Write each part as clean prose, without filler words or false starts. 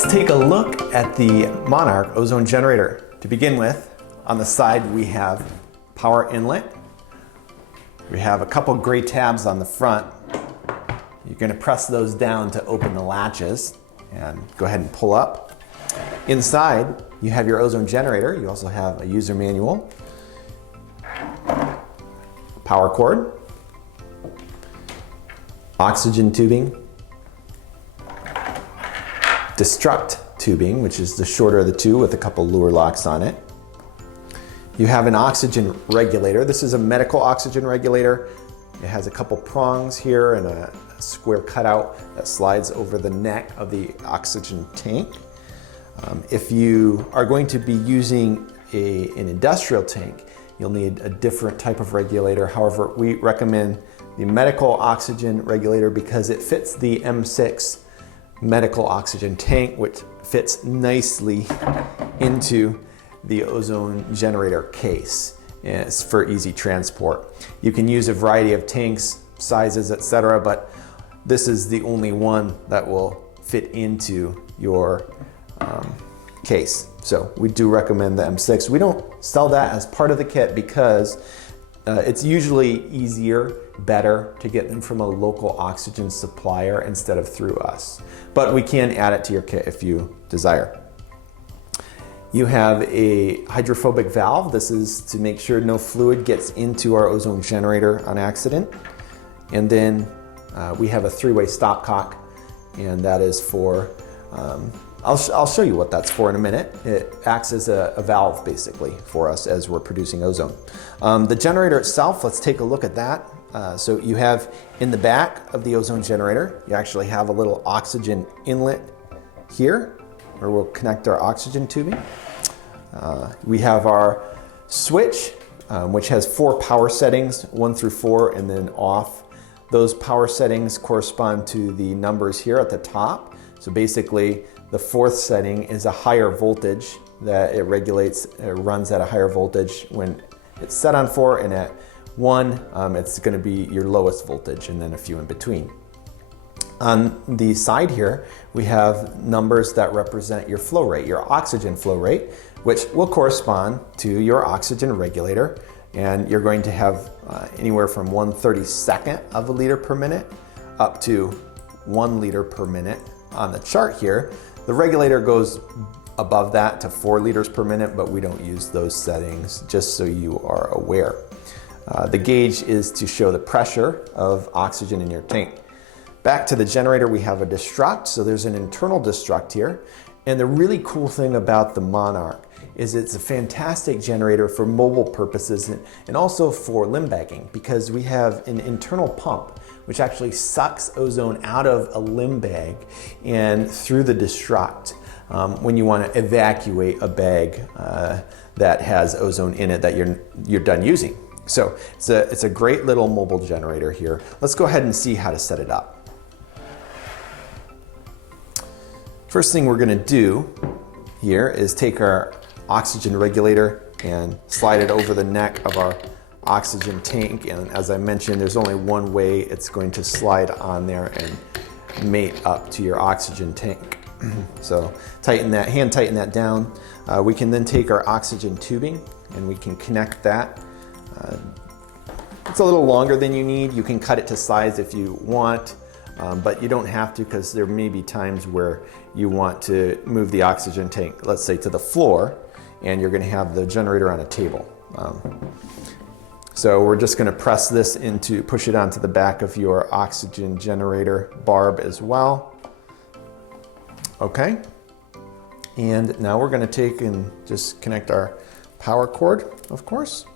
Let's take a look at the Monarch Ozone Generator. To begin with, on the side we have power inlet. We have a couple gray tabs on the front. You're going to press those down to open the latches and go ahead and pull up. Inside, you have your ozone generator. You also have a user manual, power cord, oxygen tubing, destruct tubing, which is the shorter of the two with a couple lure locks on it. You have an oxygen regulator. This is a medical oxygen regulator. It has a couple prongs here and a square cutout that slides over the neck of the oxygen tank. If you are going to be using an industrial tank, you'll need a different type of regulator. However, we recommend the medical oxygen regulator because it fits the M6 medical oxygen tank, which fits nicely into the ozone generator case. And it's for easy transport. You can use a variety of tanks, sizes, etc., but this is the only one that will fit into your case. So we do recommend the M6. We don't sell that as part of the kit because it's usually easier, better to get them from a local oxygen supplier instead of through us. But we can add it to your kit if you desire. You have a hydrophobic valve. This is to make sure no fluid gets into our ozone generator on accident. And then we have a three-way stopcock, and that is for, I'll show you what that's for in a minute. It acts as a valve basically for us as we're producing ozone. The generator itself, let's take a look at that. So you have in the back of the ozone generator, you actually have a little oxygen inlet here where we'll connect our oxygen tubing. We have our switch, which has 4 power settings, 1 through 4 and then off. Those power settings correspond to the numbers here at the top. So basically the 4th setting is a higher voltage that it regulates, it runs at a higher voltage when it's set on 4, and at 1 it's going to be your lowest voltage, and then a few in between. On the side here, we have numbers that represent your flow rate, your oxygen flow rate, which will correspond to your oxygen regulator. And you're going to have anywhere from 1/32 of a liter per minute up to 1 liter per minute. On the chart here, the regulator goes above that to 4 liters per minute, but we don't use those settings, just so you are aware. The gauge is to show the pressure of oxygen in your tank. Back to the generator, we have a destruct. So there's an internal destruct here. And the really cool thing about the Monarch is it's a fantastic generator for mobile purposes and also for limb bagging, because we have an internal pump which actually sucks ozone out of a limb bag and through the destruct when you want to evacuate a bag that has ozone in it that you're done using. So it's a great little mobile generator here. Let's go ahead and see how to set it up. First thing we're going to do here is take our oxygen regulator and slide it over the neck of our oxygen tank. And as I mentioned, there's only one way it's going to slide on there and mate up to your oxygen tank. So tighten that, hand tighten that down. We can then take our oxygen tubing and we can connect that. It's a little longer than you need. You can cut it to size if you want. But you don't have to, because there may be times where you want to move the oxygen tank, let's say to the floor, and you're going to have the generator on a table. So we're just going to press this push it onto the back of your oxygen generator barb as well. Okay. And now we're going to take and just connect our power cord, of course.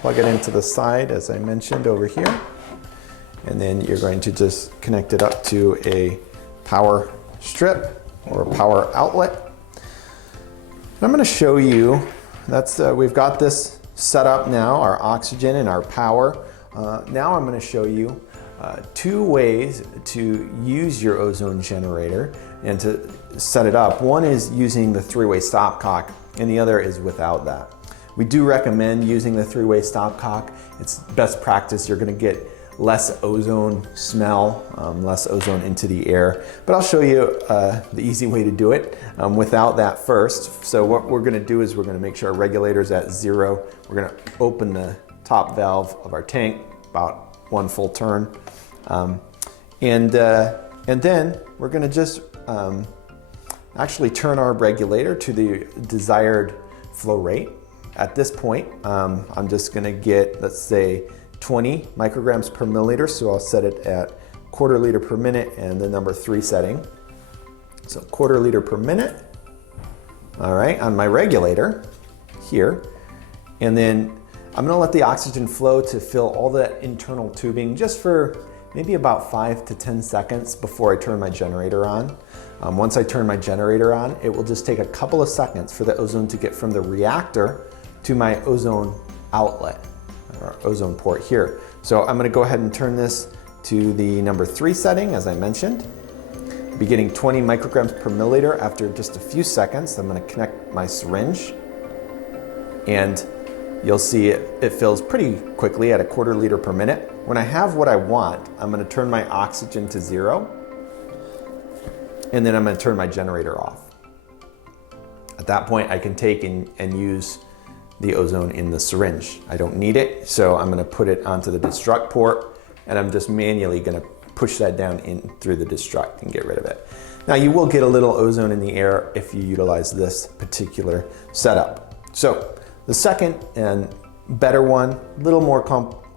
Plug it into the side, as I mentioned over here. And then you're going to just connect it up to a power strip or a power outlet. And I'm going to show you, we've got this set up now, our oxygen and our power. Now I'm going to show you 2 ways to use your ozone generator and to set it up. One is using the 3-way stopcock, and the other is without that. We do recommend using the 3-way stopcock. It's best practice. You're going to get less ozone smell, less ozone into the air. But I'll show you the easy way to do it without that first. So what we're gonna do is we're gonna make sure our regulator's at 0. We're gonna open the top valve of our tank about 1 full turn. And then we're gonna just actually turn our regulator to the desired flow rate. At this point, I'm just gonna get, let's say, 20 micrograms per milliliter, so I'll set it at 1/4 liter per minute and the number 3 setting. So 1/4 liter per minute, all right, on my regulator here. And then I'm gonna let the oxygen flow to fill all that internal tubing just for maybe about 5 to 10 seconds before I turn my generator on. Once I turn my generator on, it will just take a couple of seconds for the ozone to get from the reactor to my ozone outlet, or ozone port here. So I'm gonna go ahead and turn this to the number 3 setting, as I mentioned. Be getting 20 micrograms per milliliter after just a few seconds. I'm gonna connect my syringe, and you'll see it fills pretty quickly at 1/4 liter per minute. When I have what I want, I'm gonna turn my oxygen to 0, and then I'm gonna turn my generator off. At that point, I can take and use the ozone in the syringe. I don't need it, so I'm gonna put it onto the destruct port, and I'm just manually gonna push that down in through the destruct and get rid of it. Now, you will get a little ozone in the air if you utilize this particular setup. So the second and better one, a little more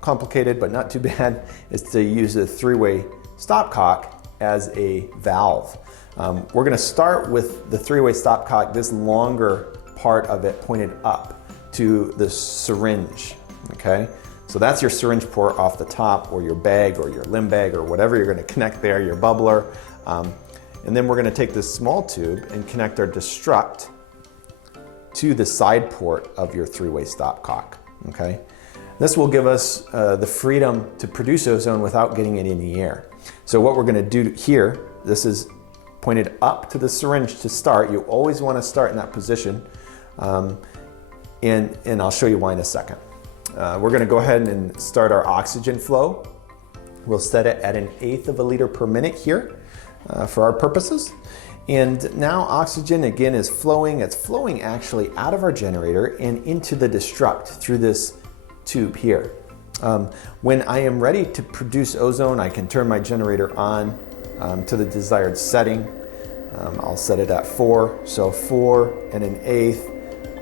complicated, but not too bad, is to use a 3-way stopcock as a valve. We're gonna start with the 3-way stopcock, this longer part of it pointed up to the syringe, okay? So that's your syringe port off the top, or your bag, or your limb bag, or whatever you're gonna connect there, your bubbler. And then we're gonna take this small tube and connect our destruct to the side port of your 3-way stopcock, okay? This will give us the freedom to produce ozone without getting it in the air. So what we're gonna do here, this is pointed up to the syringe to start. You always wanna start in that position. And I'll show you why in a second. We're gonna go ahead and start our oxygen flow. We'll set it at 1/8 of a liter per minute here for our purposes. And now oxygen again is flowing. It's flowing actually out of our generator and into the destruct through this tube here. When I am ready to produce ozone, I can turn my generator on to the desired setting. I'll set it at 4, so 4 and 1/8.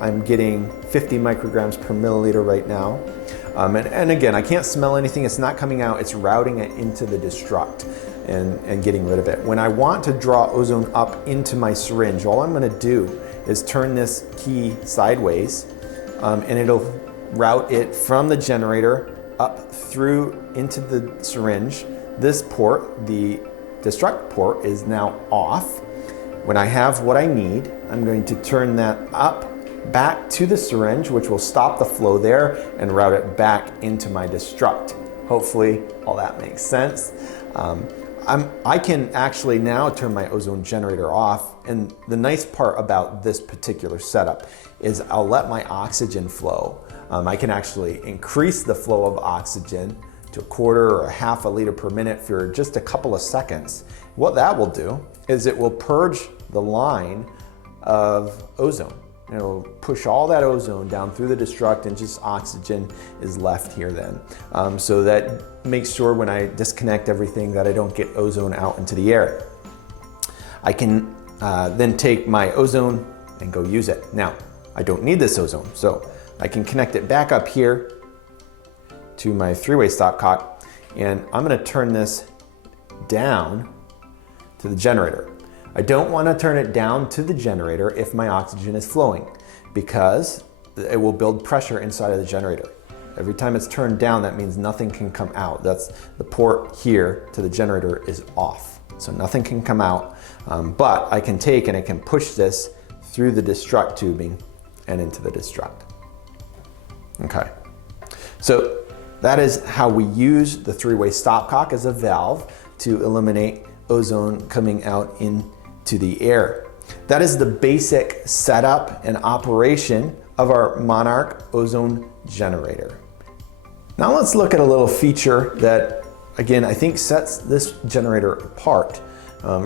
I'm getting 50 micrograms per milliliter right now. And again, I can't smell anything. It's not coming out. It's routing it into the destruct and getting rid of it. When I want to draw ozone up into my syringe, all I'm gonna do is turn this key sideways, and it'll route it from the generator up through into the syringe. This port, the destruct port, is now off. When I have what I need, I'm going to turn that up back to the syringe, which will stop the flow there and route it back into my destruct. Hopefully all that makes sense. I can actually now turn my ozone generator off, and the nice part about this particular setup is I'll let my oxygen flow. I can actually increase the flow of oxygen to 1/4 or 1/2 a liter per minute for just a couple of seconds. What that will do is it will purge the line of ozone. It'll push all that ozone down through the destruct, and just oxygen is left here then. So that makes sure when I disconnect everything that I don't get ozone out into the air. I can then take my ozone and go use it. Now, I don't need this ozone, so I can connect it back up here to my 3-way stopcock, and I'm gonna turn this down to the generator. I don't want to turn it down to the generator if my oxygen is flowing, because it will build pressure inside of the generator. Every time it's turned down, that means nothing can come out. That's the port here to the generator is off, so nothing can come out. But I can take and I can push this through the destruct tubing and into the destruct. Okay, so that is how we use the 3-way stopcock as a valve to eliminate ozone coming out into the air. That is the basic setup and operation of our Monarch Ozone Generator. Now let's look at a little feature that again, I think sets this generator apart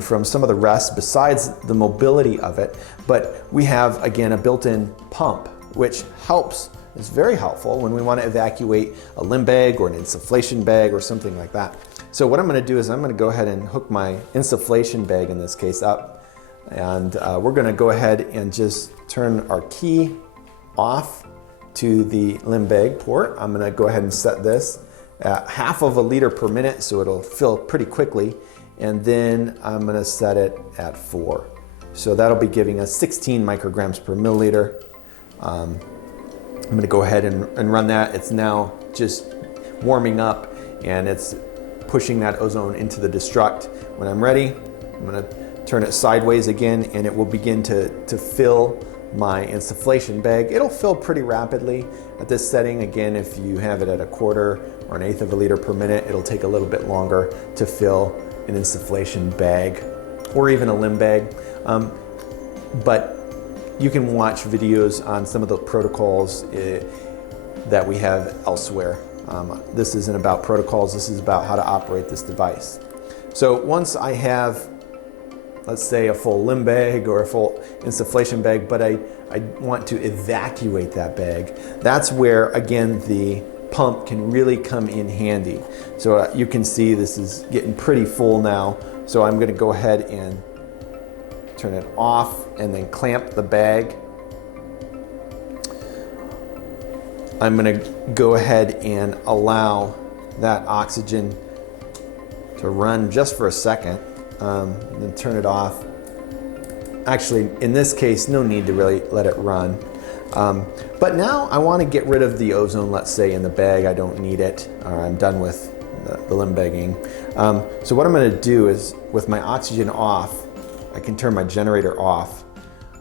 from some of the rest besides the mobility of it. But we have, again, a built-in pump, which helps, is very helpful when we want to evacuate a limb bag or an insufflation bag or something like that. So what I'm going to do is I'm going to go ahead and hook my insufflation bag, in this case, up. And we're going to go ahead and just turn our key off to the limb bag port. I'm going to go ahead and set this at 1/2 liter per minute, so it'll fill pretty quickly. And then I'm going to set it at 4. So that'll be giving us 16 micrograms per milliliter. I'm going to go ahead and run that. It's now just warming up and it's pushing that ozone into the destruct. When I'm ready, I'm going to turn it sideways again and it will begin to fill my insufflation bag. It'll fill pretty rapidly at this setting. Again, if you have it at 1/4 or 1/8 liter per minute, it'll take a little bit longer to fill an insufflation bag or even a limb bag. But you can watch videos on some of the protocols that we have elsewhere. This isn't about protocols, this is about how to operate this device. So once I have, let's say, a full limb bag or a full insufflation bag, but I want to evacuate that bag, that's where, again, the pump can really come in handy. So you can see this is getting pretty full now. So I'm going to go ahead and turn it off and then clamp the bag. I'm going to go ahead and allow that oxygen to run just for a second, and then turn it off. Actually, in this case, no need to really let it run. But now I want to get rid of the ozone, let's say, in the bag. I don't need it, or I'm done with the limb bagging. So what I'm going to do is, with my oxygen off, I can turn my generator off.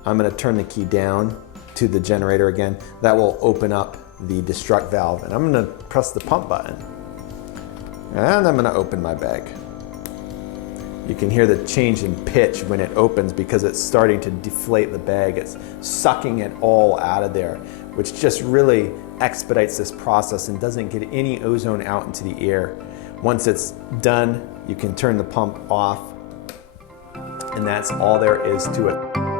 I'm going to turn the key down to the generator again. That will open up the destruct valve, and I'm going to press the pump button. And I'm going to open my bag. You can hear the change in pitch when it opens because it's starting to deflate the bag. It's sucking it all out of there, which just really expedites this process and doesn't get any ozone out into the air. Once it's done, you can turn the pump off, and that's all there is to it.